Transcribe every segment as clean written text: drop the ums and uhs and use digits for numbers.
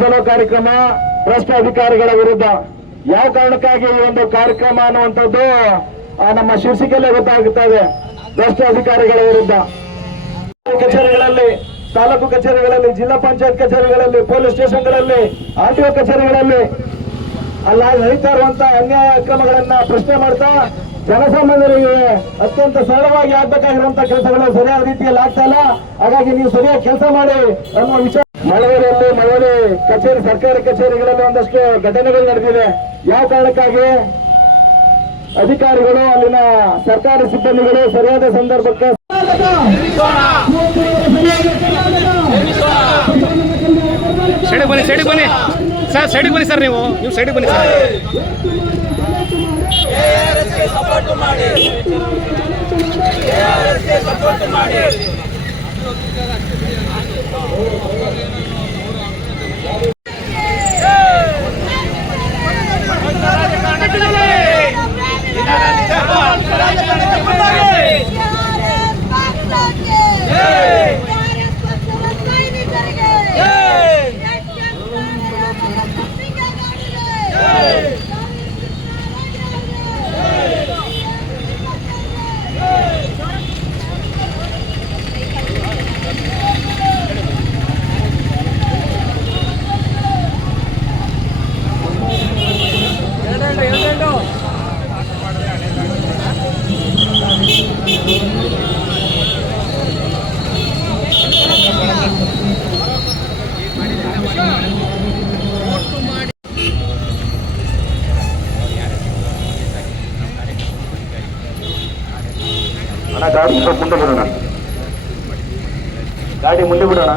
ಚಲೋ ಕಾರ್ಯಕ್ರಮ ಭ್ರಷ್ಟ ಅಧಿಕಾರಿಗಳ ವಿರುದ್ಧ. ಯಾವ ಕಾರಣಕ್ಕಾಗಿ ಈ ಒಂದು ಕಾರ್ಯಕ್ರಮ ಅನ್ನುವಂಥದ್ದು ನಮ್ಮ ಶೀರ್ಷಿಕೆಯಲ್ಲೇ ಗೊತ್ತಾಗುತ್ತಾ ಇದೆ. ಭ್ರಷ್ಟ ಅಧಿಕಾರಿಗಳ ವಿರುದ್ಧ ಕಚೇರಿಗಳಲ್ಲಿ, ತಾಲೂಕು ಕಚೇರಿಗಳಲ್ಲಿ, ಜಿಲ್ಲಾ ಪಂಚಾಯತ್ ಕಚೇರಿಗಳಲ್ಲಿ, ಪೊಲೀಸ್ ಸ್ಟೇಷನ್ಗಳಲ್ಲಿ, RTO ಕಚೇರಿಗಳಲ್ಲಿ ಅಲ್ಲ ನಡೀತಾ ಇರುವಂತಹ ಅನ್ಯಾಯ ಅಕ್ರಮಗಳನ್ನ ಪ್ರಶ್ನೆ ಮಾಡ್ತಾ ಜನಸಾಮಾನ್ಯರಿಗೆ ಅತ್ಯಂತ ಸರಳವಾಗಿ ಆಗ್ಬೇಕಾಗಿರುವಂತಹ ಕೆಲಸಗಳು ಸರಿಯಾದ ರೀತಿಯಲ್ಲಿ ಆಗ್ತಾ ಇಲ್ಲ. ಹಾಗಾಗಿ ನೀವು ಸರಿಯಾಗಿ ಕೆಲಸ ಮಾಡಿ ಅನ್ನುವ ವಿಚಾರ. ಮಳವಳ್ಳಿ ಕಚೇರಿ, ಸರ್ಕಾರಿ ಕಚೇರಿಗಳಲ್ಲಿ ಒಂದಷ್ಟು ಘಟನೆಗಳು ನಡೆದಿದೆ. ಯಾವ ಕಾರಣಕ್ಕಾಗಿ ಅಧಿಕಾರಿಗಳು, ಅಲ್ಲಿನ ಸರ್ಕಾರಿ ಸಿಬ್ಬಂದಿಗಳು ಸರಿಯಾದ ಸಂದರ್ಭಕ್ಕೆ ಸೈಡಿಗೆ ಬನ್ನಿ ಸರ್, ಸೈಡಿಗೆ ಬನ್ನಿ ಸರ್, ನೀವು ಸೈಡಿಗೆ ಬನ್ನಿ ಸರ್. ಸಪೋರ್ಟ್ ಮಾಡಿ ಗಾಡಿ ಮುಂದೆ ಬಿಡೋಣ, ಗಾಡಿ ಮುಂದೆ ಬಿಡೋಣ.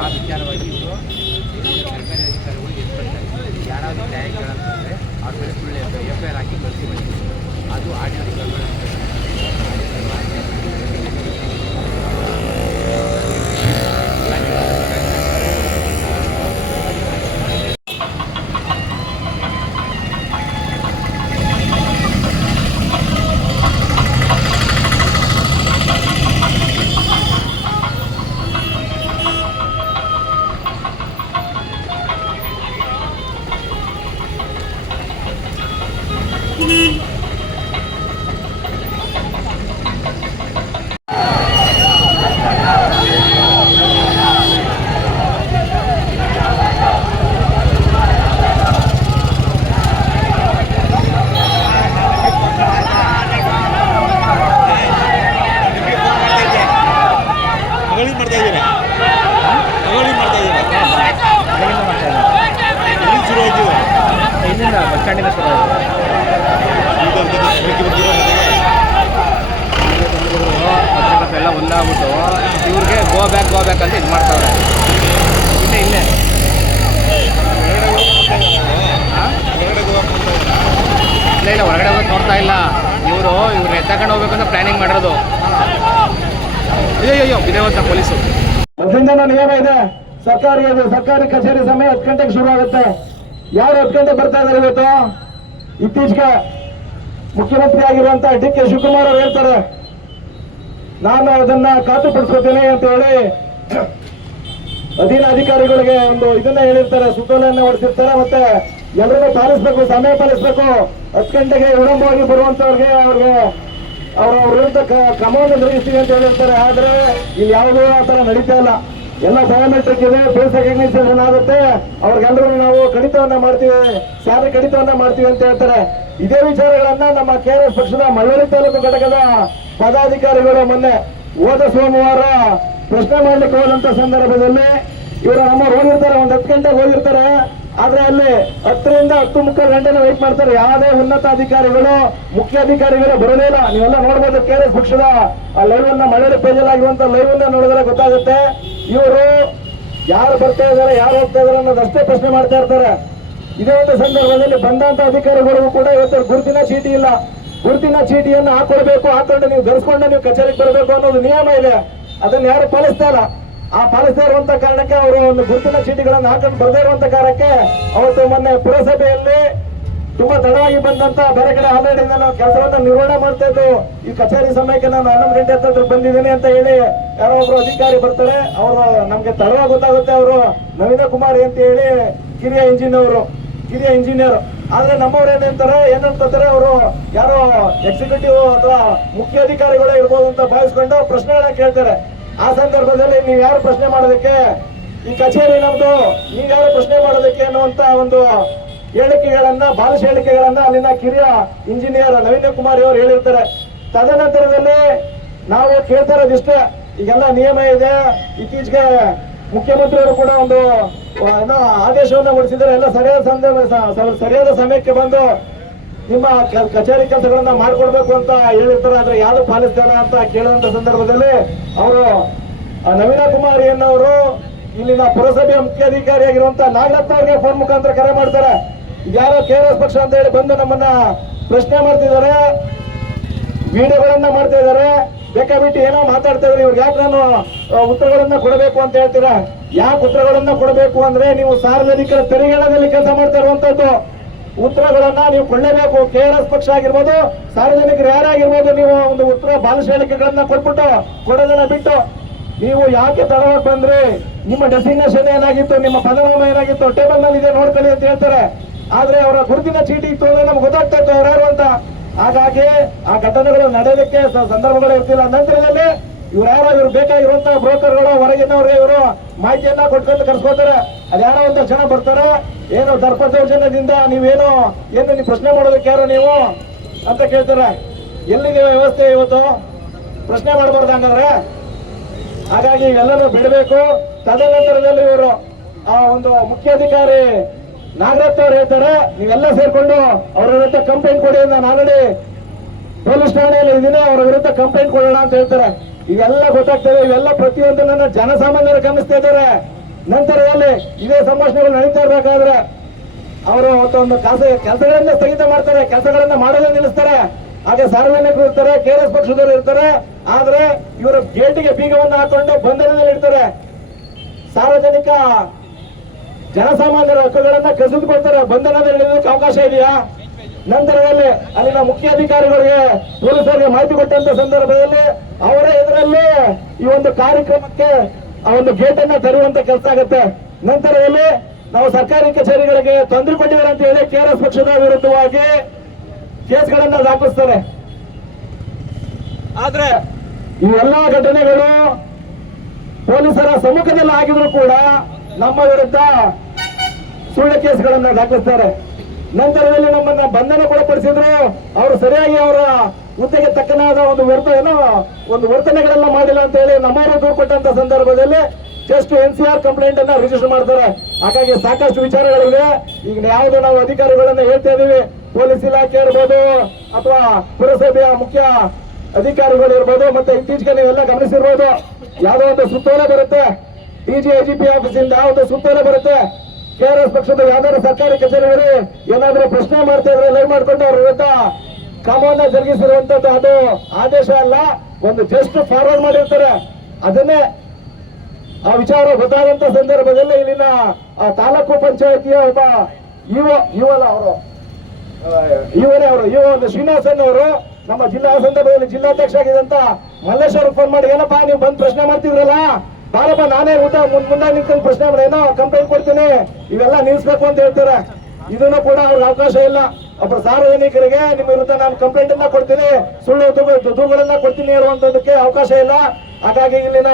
ಎಲ್ಲ ಒಂದಾಗ್ಬಿಟ್ಟು ಇವ್ರಿಗೆ ಗೋ ಬ್ಯಾಕ್ ಅಂತ ಇದು ಮಾಡ್ತಾರೆ. ಇಲ್ಲೇ ಇಲ್ಲ ಹೊರಗಡೆ ಹೋಗೋದು ನೋಡ್ತಾ ಇಲ್ಲ. ಇವ್ರನ್ನ ಎತ್ತಕೊಂಡು ಹೋಗ್ಬೇಕು ಅಂತ ಪ್ಲಾನಿಂಗ್ ಮಾಡಿರೋದು. ಅಯ್ಯೋ ಇದೇ ಅಂತ ಪೊಲೀಸು ಮೊದಲಿಂದ ನಿಯಮ ಇದೆ. ಸರ್ಕಾರಿ ಕಚೇರಿ ಸಮಯ 10 ಗಂಟೆಗೆ ಶುರು ಆಗುತ್ತೆ. ಯಾರು 10 ಗಂಟೆ ಬರ್ತಾ ಇದ್ದಾರೆ ಇವತ್ತು? ಇತ್ತೀಚೆಗೆ ಮುಖ್ಯಮಂತ್ರಿ ಆಗಿರುವಂತಹ DK ಶಿವಕುಮಾರ್ ಅವರು ಹೇಳ್ತಾರೆ, ನಾನು ಅದನ್ನ ಖಾತರಿಪಡಿಸ್ಕೊತೀನಿ ಅಂತ ಹೇಳಿ ಅಧೀನ ಅಧಿಕಾರಿಗಳಿಗೆ ಒಂದು ಇದನ್ನ ಹೇಳಿರ್ತಾರೆ, ಸುತ್ತೋಲೆಯನ್ನ ಹೊಡೆದಿರ್ತಾರೆ. ಮತ್ತೆ ಎಲ್ಲರೂ ಪಾಲಿಸ್ಬೇಕು, ಸಮಯ ಪಾಲಿಸ್ಬೇಕು. 10 ಗಂಟೆಗೆ ವಿಳಂಬವಾಗಿ ಬರುವಂತವ್ರಿಗೆ ಅವ್ರ ವಿರುದ್ಧ ಕ್ರಮವನ್ನು ಜರುಗಿಸ್ತೀವಿ ಅಂತ ಹೇಳಿರ್ತಾರೆ. ಆದ್ರೆ ಇಲ್ಲಿ ಯಾವುದೂ ಆ ತರ ನಡೀತಾ ಇಲ್ಲ. ಎಲ್ಲ ಬಯೋಮೆಟ್ರಿಕ್ ಇದೆ, ಫೇಸ್ ರೆಕಗ್ನಿಷನ್ ಆಗುತ್ತೆ. ಅವ್ರಿಗೆಲ್ಲರೂ ನಾವು ಕಡಿತವನ್ನ ಮಾಡ್ತೀವಿ, ಸ್ಯಾಲರಿ ಕಡಿತವನ್ನ ಮಾಡ್ತೀವಿ ಅಂತ ಹೇಳ್ತಾರೆ. ಇದೇ ವಿಚಾರಗಳನ್ನ ನಮ್ಮ KRS ಪಕ್ಷದ ಮಳವಳ್ಳಿ ತಾಲೂಕು ಘಟಕದ ಪದಾಧಿಕಾರಿಗಳು ಮೊನ್ನೆ ಹೋದ ಸೋಮವಾರ ಪ್ರಶ್ನೆ ಮಾಡ್ಲಿಕ್ಕೆ ಹೋದಂತ ಸಂದರ್ಭದಲ್ಲಿ ಇವರು ನಮ್ಮವ್ರು ಹೋಗಿರ್ತಾರೆ, ಒಂದು 10 ಗಂಟೆಗೆ ಹೋಗಿರ್ತಾರೆ. ಆದ್ರೆ ಅಲ್ಲಿ 10 ರಿಂದ 10:30 ಗಂಟೆನ ವೇಟ್ ಮಾಡ್ತಾರೆ. ಯಾವುದೇ ಉನ್ನತ ಅಧಿಕಾರಿಗಳು, ಮುಖ್ಯ ಅಧಿಕಾರಿಗಳು ಬರೋದೇ ಇಲ್ಲ. ನೀವೆಲ್ಲ ನೋಡ್ಬೋದು KRS ಪಕ್ಷದ ಆ ಲೈವ್ ಅನ್ನ ಮಳವಳ್ಳಿ ಪೇಜಲ್ಲಿ ಆಗಿರುವಂತ ಲೈವ್ ಅನ್ನ ನೋಡಿದ್ರೆ ಗೊತ್ತಾಗುತ್ತೆ. ಇವರು ಯಾರು ಬರ್ತಾ ಇದಾರೆ, ಯಾರು ಹೋಗ್ತಾ ಇದಾರೆ ಅನ್ನೋದಷ್ಟೇ ಪ್ರಶ್ನೆ ಮಾಡ್ತಾ ಇರ್ತಾರೆ. ಇದೇ ಒಂದು ಸಂದರ್ಭದಲ್ಲಿ ಬಂದಂತ ಅಧಿಕಾರಿಗಳಿಗೂ ಕೂಡ ಇವತ್ತು ಗುರುತಿನ ಚೀಟಿ ಇಲ್ಲ. ಗುರುತಿನ ಚೀಟಿಯನ್ನು ಹಾಕೊಳ್ಬೇಕು, ಹಾಕೊಂಡು ನೀವು ಧರಿಸ್ಕೊಂಡು ನೀವು ಕಚೇರಿಗೆ ಬರಬೇಕು ಅನ್ನೋದು ನಿಯಮ ಇದೆ. ಅದನ್ನ ಯಾರು ಪಾಲಿಸ್ತಾ ಇಲ್ಲ. ಆ ಪಾಲಿಸ್ತಾ ಇರುವಂತ ಕಾರಣಕ್ಕೆ ಅವರು ಒಂದು ಗುರುತಿನ ಚೀಟಿಗಳನ್ನು ಹಾಕೊಂಡು ಬರದೇ ಇರುವಂತ ಕಾರಣಕ್ಕೆ ಅವತ್ತು ಮೊನ್ನೆ ಪುರಸಭೆಯಲ್ಲಿ ತುಂಬಾ ತಡವಾಗಿ ಬಂದಂತ ಬೇರೆ ಕಡೆ ಆಲ್ರೆಡಿ ನಾನು ಕೆಲಸವನ್ನ ನಿರ್ವಹಣೆ ಮಾಡ್ತಾ ಇದ್ದು, ಈ ಕಚೇರಿ ಸಮಯಕ್ಕೆ ನಾನು 11 ಗಂಟೆ ಹತ್ತಿರ ಬಂದಿದ್ದೀನಿ ಅಂತ ಹೇಳಿ ಯಾರೋ ಒಬ್ರು ಅಧಿಕಾರಿ ಬರ್ತಾರೆ. ಅವರು ನಮ್ಗೆ ತಡವಾಗಿ ಗೊತ್ತಾಗುತ್ತೆ, ಅವರು ನವೀನ ಕುಮಾರ್ ಅಂತ ಹೇಳಿ ಕಿರಿಯ ಇಂಜಿನಿಯರ್. ಆದ್ರೆ ನಮ್ಮವ್ರು ಏನಂತಾರೆ ಅವರು ಯಾರೋ ಎಕ್ಸಿಕ್ಯೂಟಿವ್ ಅಥವಾ ಮುಖ್ಯ ಅಧಿಕಾರಿಗಳೇ ಇರ್ಬೋದು ಅಂತ ಭಾವಿಸ್ಕೊಂಡು ಪ್ರಶ್ನೆಗಳನ್ನ ಕೇಳ್ತಾರೆ. ಆ ಸಂದರ್ಭದಲ್ಲಿ ನೀವು ಯಾರು ಪ್ರಶ್ನೆ ಮಾಡೋದಕ್ಕೆ, ಈ ಕಚೇರಿ ನಮ್ದು, ನೀವು ಯಾರು ಪ್ರಶ್ನೆ ಮಾಡೋದಕ್ಕೆ ಅನ್ನುವಂತ ಒಂದು ಬಾಲಿಶ ಹೇಳಿಕೆಗಳನ್ನ ಅಲ್ಲಿನ ಕಿರಿಯ ಇಂಜಿನಿಯರ್ ನವೀನ್ ಕುಮಾರ್ ಅವರು ಹೇಳಿರ್ತಾರೆ. ತದನಂತರದಲ್ಲಿ ನಾವು ಕೇಳ್ತಾ ಇರೋದಿಷ್ಟೇ, ಈಗೆಲ್ಲ ನಿಯಮ ಇದೆ. ಇತ್ತೀಚೆಗೆ ಮುಖ್ಯಮಂತ್ರಿಯವರು ಕೂಡ ಒಂದು ಆದೇಶವನ್ನು ಹೊರಡಿಸಿದ್ದಾರೆ. ಎಲ್ಲ ಸರಿಯಾದ ಸಮಯಕ್ಕೆ ಬಂದು ನಿಮ್ಮ ಕಚೇರಿ ಕೆಲಸಗಳನ್ನ ಮಾಡ್ಕೊಡ್ಬೇಕು ಅಂತ ಹೇಳಿರ್ತಾರೆ. ಆದ್ರೆ ಯಾರು ಪಾಲಿಸ್ತಾರ ಅಂತ ಕೇಳುವಂತ ಸಂದರ್ಭದಲ್ಲಿ ಅವರು ನವೀನ ಕುಮಾರ್ ಎನ್ನವರು ಇಲ್ಲಿನ ಪುರಸಭೆಯ ಮುಖ್ಯಾಧಿಕಾರಿಯಾಗಿರುವಂತ ನಾಗರತ್ನ ಅವರಿಗೆ ಫೋನ್ ಮುಖಾಂತರ ಕರೆ ಮಾಡ್ತಾರೆ. ಯಾರೋ KRS ಪಕ್ಷ ಅಂತ ಹೇಳಿ ಬಂದು ನಮ್ಮನ್ನ ಪ್ರಶ್ನೆ ಮಾಡ್ತಿದ್ದಾರೆ, ವಿಡಿಯೋಗಳನ್ನ ಮಾಡ್ತಾ ಇದ್ದಾರೆ. ಬೇಕಾಬಿಟ್ಟು ಏನೋ ಮಾತಾಡ್ತಾ ಇದ್ರಿ, ಇವ್ರಿಗೆ ಯಾಕೆ ನಾನು ಉತ್ತರಗಳನ್ನ ಕೊಡಬೇಕು ಅಂತ ಹೇಳ್ತೀರಾ? ಯಾಕೆ ಉತ್ತರಗಳನ್ನ ಕೊಡಬೇಕು ಅಂದ್ರೆ, ನೀವು ಸಾರ್ವಜನಿಕರ ತೆರಿಗೆಗಳಲ್ಲಿ ಕೆಲಸ ಮಾಡ್ತಾ ಇರುವಂತದ್ದು, ಉತ್ತರಗಳನ್ನ ನೀವು ಕೊಳ್ಳೇಬೇಕು. KRS ಪಕ್ಷ ಆಗಿರ್ಬೋದು, ಸಾರ್ವಜನಿಕರು ಯಾರಾಗಿರ್ಬೋದು, ನೀವು ಒಂದು ಉತ್ತರ ಬಾಲಿಶ ಹೇಳಿಕೆಗಳನ್ನ ಕೊಡೋದನ್ನ ಬಿಟ್ಟು ನೀವು ಯಾಕೆ ತಡವಾಗಿ ಬಂದ್ರಿ, ನಿಮ್ಮ ಡೆಸಿಗ್ನೇಷನ್ ಏನಾಗಿತ್ತು, ನಿಮ್ಮ ಪದನಾಮ ಏನಾಗಿತ್ತು, ಟೇಬಲ್ ನಲ್ಲಿ ಇದೆ ನೋಡ್ಕೊಳ್ಳಿ ಅಂತ ಹೇಳ್ತಾರೆ. ಆದ್ರೆ ಅವರ ಗುರುತಿನ ಚೀಟಿ ಇತ್ತು ಅಂದ್ರೆ ನಮ್ಗೆ ಗೊತ್ತಾಗ್ತಾ ಇತ್ತು ಅವ್ರು ಯಾರು ಅಂತ. ಹಾಗಾಗಿ ಆ ಘಟನೆಗಳು ನಡೆಯೋದಕ್ಕೆ ಸಂದರ್ಭಗಳು ಇರ್ತಿಲ್ಲ. ನಂತರದಲ್ಲಿ ಇವ್ರು ಬೇಕಾಗಿರುವಂತಹ ಬ್ರೋಕರ್ಗಳು ಹೊರಗಿನವ್ರಿಗೆ ಇವರು ಮಾಹಿತಿಯನ್ನ ಕೊಟ್ಕೊಂಡು ಕರ್ಸ್ಕೋತಾರೆ. ಅದ್ಯಾರೋ ಒಂದು ಜನ ಬರ್ತಾರೆ, ಏನು ದರ್ಪ ದೌರ್ಜನ್ಯದಿಂದ ನೀವೇನು ನೀವು ಪ್ರಶ್ನೆ ಮಾಡೋದಕ್ಕೆ ಯಾರು ನೀವು ಅಂತ ಕೇಳ್ತಾರೆ. ಎಲ್ಲಿದೆ ವ್ಯವಸ್ಥೆ ಇವತ್ತು? ಪ್ರಶ್ನೆ ಮಾಡಬಾರ್ದು ಹಂಗಾದ್ರೆ. ಹಾಗಾಗಿ ಇವೆಲ್ಲರೂ ಬಿಡಬೇಕು. ತದನಂತರದಲ್ಲಿ ಇವರು ಆ ಒಂದು ಮುಖ್ಯಾಧಿಕಾರಿ ನಾಗರತ್ನ ಅವ್ರು ಹೇಳ್ತಾರೆ, ನೀವೆಲ್ಲ ಸೇರ್ಕೊಂಡು ಅವರ ವಿರುದ್ಧ ಕಂಪ್ಲೇಂಟ್ ಕೊಡಿ, ನಾನು ಆಲ್ರೆಡಿ ಪೊಲೀಸ್ ಠಾಣೆಯಲ್ಲಿ ಇದೀನಿ, ಅವರ ವಿರುದ್ಧ ಕಂಪ್ಲೇಂಟ್ ಕೊಡೋಣ ಅಂತ ಹೇಳ್ತಾರೆ. ಇವೆಲ್ಲ ಗೊತ್ತಾಗ್ತದೆ, ಇವೆಲ್ಲ ಪ್ರತಿಯೊಂದನ್ನ ಜನಸಾಮಾನ್ಯರು ಗಮನಿಸ್ತಾ ಇದ್ದಾರೆ. ನಂತರದಲ್ಲಿ ಇದೇ ಸಂಭಾಷಣೆಗಳು ನಡೀತಾ ಇರಬೇಕಾದ್ರೆ ಅವರು ಒಂದು ಕೆಲಸಗಳನ್ನ ಸ್ಥಗಿತ ಮಾಡ್ತಾರೆ, ಕೆಲಸಗಳನ್ನ ಮಾಡೋದನ್ನ ನಿಲ್ಲಿಸ್ತಾರೆ. ಹಾಗೆ ಸಾರ್ವಜನಿಕರು ಇರ್ತಾರೆ, KRS ಪಕ್ಷದವರು ಇರ್ತಾರೆ. ಆದ್ರೆ ಇವರು ಗೇಟಿಗೆ ಬೀಗವನ್ನು ಹಾಕೊಂಡು ಬಂಧನದಲ್ಲಿ ಇಡ್ತಾರೆ. ಸಾರ್ವಜನಿಕ ಜನಸಾಮಾನ್ಯರ ಹಕ್ಕುಗಳನ್ನ ಕಸಿದುಕೊಳ್ತಾರೆ. ಬಂಧನದಲ್ಲಿ ಇಡೋದಕ್ಕೆ ಅವಕಾಶ ಇದೆಯಾ? ನಂತರದಲ್ಲಿ ಅಲ್ಲಿನ ಮುಖ್ಯಾಧಿಕಾರಿಗಳಿಗೆ ಪೊಲೀಸರಿಗೆ ಮಾಹಿತಿ ಕೊಟ್ಟಂತ ಸಂದರ್ಭದಲ್ಲಿ ಅವರ ಎದುರಲ್ಲಿ ಈ ಒಂದು ಕಾರ್ಯಕ್ರಮಕ್ಕೆ ಆ ಒಂದು ಗೇಟ್ ಅನ್ನ ತರುವಂತ ಕೆಲಸ ಆಗುತ್ತೆ. ನಂತರದಲ್ಲಿ ನಾವು ಸರ್ಕಾರಿ ಕಚೇರಿಗಳಿಗೆ ತೊಂದರೆ ಕೊಟ್ಟಿದ್ದಾರೆ ಅಂತ ಹೇಳಿ KRS ಪಕ್ಷದ ವಿರುದ್ಧವಾಗಿ ಕೇಸ್ಗಳನ್ನ ದಾಖಲಿಸ್ತಾರೆ. ಆದ್ರೆ ಈ ಎಲ್ಲಾ ಘಟನೆಗಳು ಪೊಲೀಸರ ಸಮ್ಮುಖದಲ್ಲಿ ಆಗಿದ್ರು ಕೂಡ ನಮ್ಮ ವಿರುದ್ಧ ಸುಳ್ಳು ಕೇಸ್ಗಳನ್ನ ದಾಖಲಿಸ್ತಾರೆ. ನಂತರದಲ್ಲಿ ನಮ್ಮನ್ನ ಬಂಧನಕ್ಕೊಳಪಡಿಸಿದ್ರು. ಅವರು ಸರಿಯಾಗಿ ಅವರ ಹುದ್ದೆಗೆ ತಕ್ಕನಾದ ಒಂದು ವರ್ತನೆಗಳೆಲ್ಲ ಮಾಡಿಲ್ಲ ಅಂತ ಹೇಳಿ ನಮ್ಮವರು ದೂರು ಕೊಟ್ಟಂತ ಸಂದರ್ಭದಲ್ಲಿ ಜಸ್ಟ್ NCR ಕಂಪ್ಲೇಂಟ್ ಅನ್ನ ರಿಜಿಸ್ಟರ್ ಮಾಡ್ತಾರೆ. ಹಾಗಾಗಿ ಸಾಕಷ್ಟು ವಿಚಾರಗಳಿವೆ. ಈಗ ಯಾವುದು ನಾವು ಅಧಿಕಾರಿಗಳನ್ನ ಹೇಳ್ತಾ ಇದೀವಿ, ಪೊಲೀಸ್ ಇಲಾಖೆ ಇರ್ಬೋದು ಅಥವಾ ಪುರಸಭೆಯ ಮುಖ್ಯ ಅಧಿಕಾರಿಗಳು ಇರ್ಬೋದು, ಮತ್ತೆ ಇತ್ತೀಚೆಗೆ ನೀವೆಲ್ಲ ಗಮನಿಸಿರ್ಬೋದು, ಯಾವುದೋ ಒಂದು ಸುತ್ತೋಲೆ ಬರುತ್ತೆ, DG IGP ಆಫೀಸ್ ಇಂದ ಒಂದು ಸುತ್ತೋಲೆ ಬರುತ್ತೆ. KRS ಪಕ್ಷದ ಯಾವ್ದಾದ್ರು ಸರ್ಕಾರಿ ಕಚೇರಿಗಳು ಏನಾದ್ರೂ ಪ್ರಶ್ನೆ ಮಾಡ್ತಾ ಇದ್ರೆ ಲೈವ್ ಮಾಡ್ಕೊಂಡು ಅವ್ರ ವಿರುದ್ಧ ಕ್ರಮವನ್ನ ಜರುಗಿಸಿರುವಂತದ್ದು ಅದು ಆದೇಶ ಅಲ್ಲ, ಒಂದು ಜಸ್ಟ್ ಫಾರ್ವರ್ಡ್ ಮಾಡಿರ್ತಾರೆ. ಅದನ್ನೇ ಆ ವಿಚಾರ ಗೊತ್ತಾದಂತ ಸಂದರ್ಭದಲ್ಲಿ ಇಲ್ಲಿನ ತಾಲೂಕು ಪಂಚಾಯತಿಯ ಒಬ್ಬ ಶ್ರೀನಿವಾಸನ್ ಅವರು ನಮ್ಮ ಜಿಲ್ಲಾ ಸಂದರ್ಭದಲ್ಲಿ ಜಿಲ್ಲಾಧ್ಯಕ್ಷ ಆಗಿದಂತ ಮಲ್ಲೇಶ್ವರ ಫೋನ್ ಮಾಡಿ, ಏನಪ್ಪಾ ನೀವು ಬಂದು ಪ್ರಶ್ನೆ ಮಾಡ್ತಿದ್ರಲ್ಲ, ಬಾರಪ್ಪ ನಾನೇ ಮುಂದೆ ನಿಂತ್ಕೊಂಡು ಪ್ರಶ್ನೆ ಮಾಡಿ, ಏನೋ ಕಂಪ್ಲೇಂಟ್ ಕೊಡ್ತೀನಿ, ಇವೆಲ್ಲ ನಿಲ್ಸ್ಬೇಕು ಅಂತ ಹೇಳ್ತಾರೆ. ಇದನ್ನು ಕೂಡ ಅವ್ರಿಗೆ ಅವಕಾಶ ಇಲ್ಲ. ಒಬ್ಬ ಸಾರ್ವಜನಿಕರಿಗೆ ನಿಮ್ಮ ವಿರುದ್ಧ ನಾನು ಕಂಪ್ಲೇಂಟ್ ಅನ್ನ ಕೊಡ್ತೀನಿ, ಸುಳ್ಳು ದೂರುಗಳನ್ನ ಕೊಡ್ತೀನಿ ಹೇಳುವಂತದಕ್ಕೆ ಅವಕಾಶ ಇಲ್ಲ. ಹಾಗಾಗಿ ಇಲ್ಲಿನ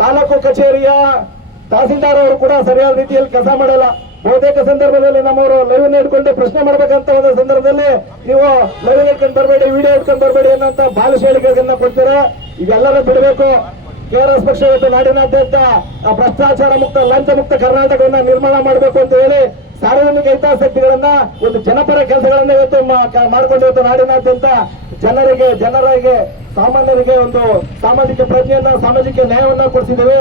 ತಾಲೂಕು ಕಚೇರಿಯ ತಹಸೀಲ್ದಾರ್ ಅವರು ಕೂಡ ಸರಿಯಾದ ರೀತಿಯಲ್ಲಿ ಕೆಲಸ ಮಾಡಲ್ಲ. ಬಹುತೇಕ ಸಂದರ್ಭದಲ್ಲಿ ನಮ್ಮವರು ಲೈವ್ ಇಟ್ಕೊಂಡು ಪ್ರಶ್ನೆ ಮಾಡ್ಬೇಕಂತ ಒಂದು ಸಂದರ್ಭದಲ್ಲಿ ನೀವು ಲೈವ್ ಇಟ್ಕೊಂಡು ಬರಬೇಡಿ, ವಿಡಿಯೋ ಇಟ್ಕೊಂಡು ಬರಬೇಡಿ ಅನ್ನೋಂತ ಬಾಲಿಶ ಹೇಳಿಕೆಗಳನ್ನ ಕೊಡ್ತೀರಾ. ಇವೆಲ್ಲರೂ ಬಿಡಬೇಕು. KRS ಪಕ್ಷ ಇವತ್ತು ನಾಡಿನಾದ್ಯಂತ ಭ್ರಷ್ಟಾಚಾರ ಮುಕ್ತ, ಲಂಚ ಮುಕ್ತ ಕರ್ನಾಟಕವನ್ನ ನಿರ್ಮಾಣ ಮಾಡಬೇಕು ಅಂತ ಹೇಳಿ ಸಾರ್ವಜನಿಕ ಹಿತಾಸಕ್ತಿಗಳನ್ನ, ಒಂದು ಜನಪರ ಕೆಲಸಗಳನ್ನ ಇವತ್ತು ಮಾಡ್ಕೊಂಡು ಇವತ್ತು ನಾಡಿನಾದ್ಯಂತ ಜನರಿಗೆ ಸಾಮಾನ್ಯರಿಗೆ ಒಂದು ಸಾಮಾಜಿಕ ಪ್ರಜ್ಞೆಯನ್ನ, ಸಾಮಾಜಿಕ ನ್ಯಾಯವನ್ನ ಕೊಡಿಸಿದ್ದೇವೆ.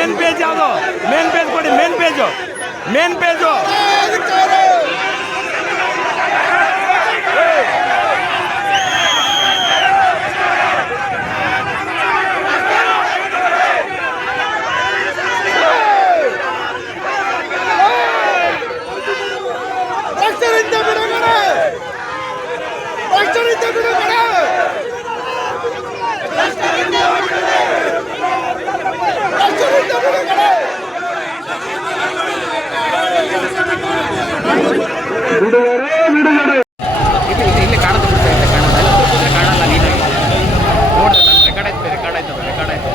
ಮೇನ್ ಪೇಜ್ ಯಾವುದು? ಮೇನ್ ಪೇಜ್ ಕೊಡಿ. ಮೇನ್ ಪೇಜು ಇಲ್ಲಿ ಕಾಣುತ್ತೆ ಬಿಡ್ತಾರೆ, ಇಲ್ಲಿ ಕಾಣಲ್ಲ, ಎಲ್ಲ ಕೂತ್ರೆ ಕಾಣಲ್ಲ ನೀಟಾಗಿ. ನೋಡಿದೆ ನಾನು, ರೆಕಾರ್ಡ್ ಆಯ್ತು.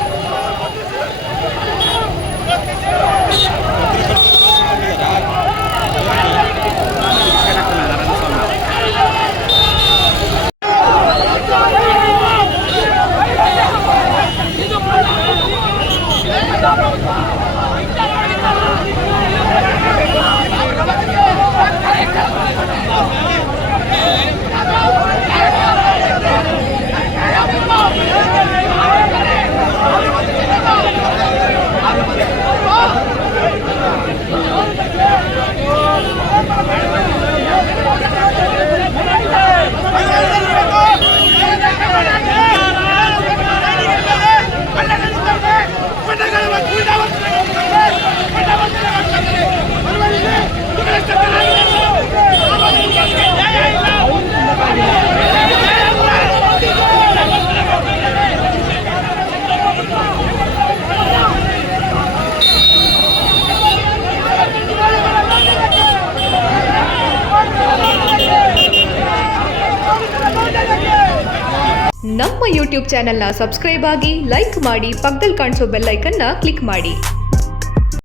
ನಮ್ಮ ಯೂಟ್ಯೂಬ್ ಚಾನೆಲ್ನ ಸಬ್ಸ್ಕ್ರೈಬ್ ಆಗಿ, ಲೈಕ್ ಮಾಡಿ, ಪಕ್ಕದಲ್ಲಿ ಕಾಣಿಸೋ ಬೆಲ್ ಐಕನ್ನ ಕ್ಲಿಕ್ ಮಾಡಿ.